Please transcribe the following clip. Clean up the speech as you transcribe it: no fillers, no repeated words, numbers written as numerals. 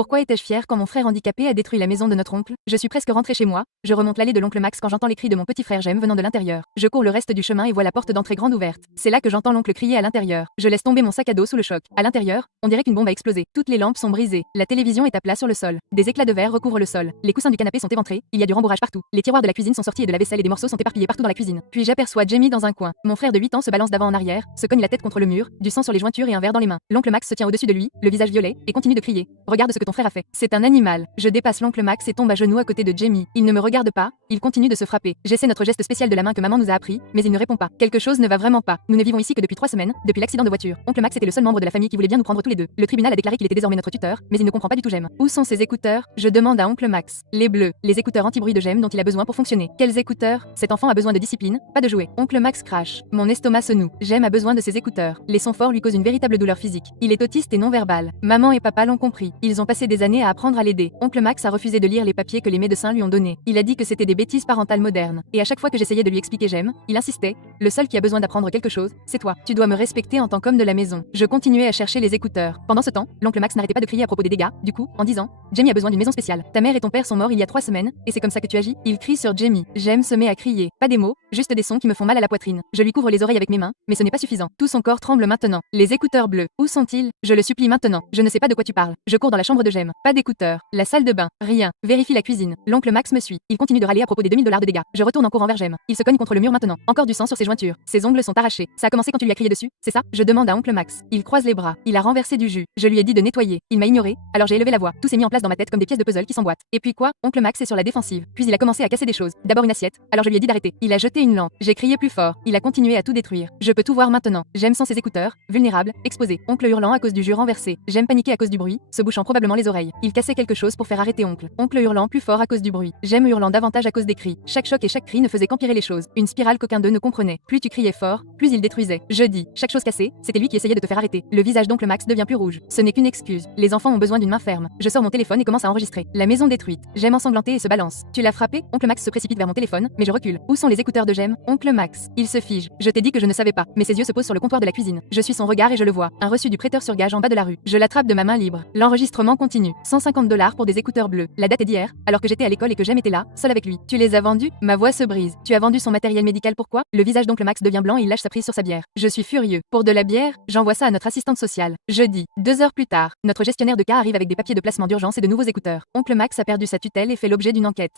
Pourquoi étais-je fière quand mon frère handicapé a détruit la maison de notre oncle? Je suis presque rentrée chez moi, je remonte l'allée de l'oncle Max quand j'entends les cris de mon petit frère Jem venant de l'intérieur. Je cours le reste du chemin et vois la porte d'entrée grande ouverte. C'est là que j'entends l'oncle crier à l'intérieur. Je laisse tomber mon sac à dos sous le choc. À l'intérieur, on dirait qu'une bombe a explosé. Toutes les lampes sont brisées. La télévision est à plat sur le sol. Des éclats de verre recouvrent le sol. Les coussins du canapé sont éventrés. Il y a du rembourrage partout. Les tiroirs de la cuisine sont sortis et de la vaisselle et des morceaux sont éparpillés partout dans la cuisine. Puis j'aperçois Jamie dans un coin. Mon frère de 8 ans se balance d'avant en arrière, se cogne la tête contre le mur, du sang sur les jointures et un verre dans les mains. L'oncle Max se tient au-dessus de lui, le visage violet, et continue de crier. Regarde ce que ton frère a fait. C'est un animal. Je dépasse l'oncle Max et tombe à genoux à côté de Jamie. Il ne me regarde pas, il continue de se frapper. J'essaie notre geste spécial de la main que maman nous a appris, mais il ne répond pas. Quelque chose ne va vraiment pas. Nous ne vivons ici que depuis 3 semaines, depuis l'accident de voiture. Oncle Max était le seul membre de la famille qui voulait bien nous prendre tous les deux. Le tribunal a déclaré qu'il était désormais notre tuteur, mais il ne comprend pas du tout Jem. Où sont ses écouteurs? Je demande à oncle Max. Les bleus, les écouteurs anti-bruit de Jem dont il a besoin pour fonctionner. Quels écouteurs? Cet enfant a besoin de discipline, pas de jouets. Oncle Max crache. Mon estomac se noue. Jem a besoin de ses écouteurs. Les sons forts lui causent une véritable douleur physique. Il est autiste et non verbal. Maman et papa l'ont compris. Ils ont passé des années à apprendre à l'aider. Oncle Max a refusé de lire les papiers que les médecins lui ont donnés. Il a dit que c'était des bêtises parentales modernes. Et à chaque fois que j'essayais de lui expliquer Jem, il insistait. Le seul qui a besoin d'apprendre quelque chose, c'est toi. Tu dois me respecter en tant qu'homme de la maison. Je continuais à chercher les écouteurs. Pendant ce temps, l'oncle Max n'arrêtait pas de crier à propos des dégâts, du coup, en disant: Jamie a besoin d'une maison spéciale. Ta mère et ton père sont morts il y a 3 semaines, et c'est comme ça que tu agis? Il crie sur Jamie. Jem se met à crier. Pas des mots, juste des sons qui me font mal à la poitrine. Je lui couvre les oreilles avec mes mains, mais ce n'est pas suffisant. Tout son corps tremble maintenant. Les écouteurs bleus, où sont-ils? Je le supplie maintenant. Je ne sais pas de quoi tu parles. Je cours dans la chambre de Jem. Pas d'écouteurs. La salle de bain. Rien. Vérifie la cuisine. L'oncle Max me suit. Il continue de râler à propos des 2000 $ de dégâts. Je retourne en courant vers Jem. Il se cogne contre le mur maintenant. Encore du sang sur ses jointures. Ses ongles sont arrachés. Ça a commencé quand tu lui as crié dessus, c'est ça? Je demande à oncle Max. Il croise les bras. Il a renversé du jus. Je lui ai dit de nettoyer. Il m'a ignoré, alors j'ai élevé la voix. Tout s'est mis en place dans ma tête comme des pièces de puzzle qui s'emboîtent. Et puis quoi? Oncle Max est sur la défensive. Puis il a commencé à casser des choses. D'abord une assiette. Alors je lui ai dit d'arrêter. Il a jeté une lampe. J'ai crié plus fort. Il a continué à tout détruire. Je peux tout voir maintenant. J'aime sans ses écouteurs, vulnérable, exposé. Oncle hurlant à cause du jus renversé. J'aime paniquer à cause du bruit, se bouchant probablement les oreilles. Il cassait quelque chose pour faire arrêter oncle. Oncle hurlant plus fort à cause du bruit. J'aime hurlant davantage à cause des cris. Chaque choc et chaque cri ne faisait qu'empirer les choses. Une spirale qu'aucun d'eux ne comprenait. Plus tu criais fort, plus il détruisait. Je dis, chaque chose cassée, c'était lui qui essayait de te faire arrêter. Le visage d'oncle Max devient plus rouge. Ce n'est qu'une excuse. Les enfants ont besoin d'une main ferme. Je sors mon téléphone et commence à enregistrer. La maison détruite. J'aime ensanglanté et se balance. Tu l'as frappé? Oncle Max se précipite vers mon téléphone, mais je recule. Où sont les écouteurs de Jem? Oncle Max. Il se fige. Je t'ai dit que je ne savais pas, mais ses yeux se posent sur le comptoir de la cuisine. Je suis son regard et je le vois. Un reçu du prêteur sur gage en bas de la rue. Je l'attrape de ma main libre. L'enregistrement continue. 150 $ pour des écouteurs bleus. La date est d'hier, alors que j'étais à l'école et que Jem était là, seul avec lui. Tu les as vendus? Ma voix se brise. Tu as vendu son matériel médical, pourquoi? Le visage d'oncle Max devient blanc et il lâche sa prise sur sa bière. Je suis furieux. Pour de la bière? J'envoie ça à notre assistante sociale. Jeudi, 2 heures plus tard, notre gestionnaire de cas arrive avec des papiers de placement d'urgence et de nouveaux écouteurs. Oncle Max a perdu sa tutelle et fait l'objet d'une enquête.